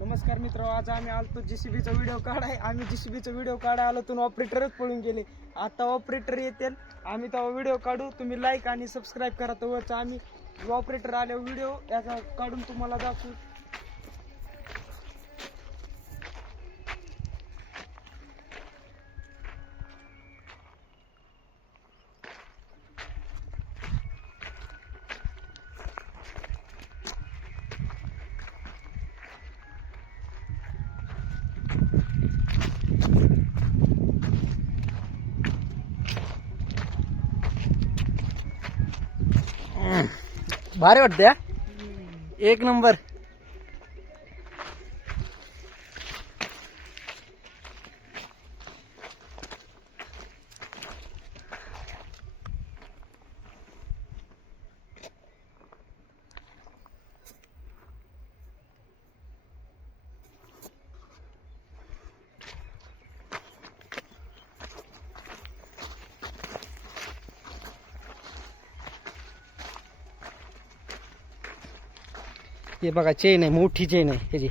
नमस्कार मित्र, आज आम्ही आलतो JCBचा व्हिडिओ काढाय. आम्ही JCBचा व्हिडिओ काढाय आलो, तर ऑपरेटरच पळून गेले. आता ऑपरेटर येतील, आम्ही तेव्हा व्हिडिओ काढू. तुम्ही लाईक आणि सबस्क्राईब करा. तोवरच आम्ही ऑपरेटर आले व्हिडिओ याचा काढून तुम्हाला दाखवू. भारी वाटते हा? एक नंबर. हे बघा, चेन आहे, मोठी चेन आहे ह्याची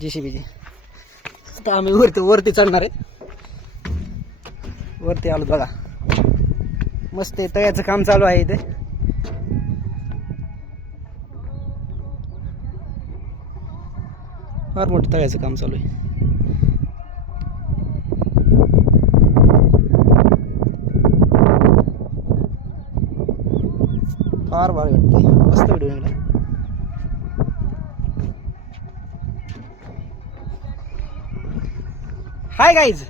JCBची. आता आम्ही वरती चढणार आहे. वरती आलो बघा, मस्त आहे. तळ्याचं काम चालू आहे इथे. फार मोठं तळ्याचं काम चालू आहे. फार भारी वाटते, मस्त व्हिडिओ निघाला. Hi guys,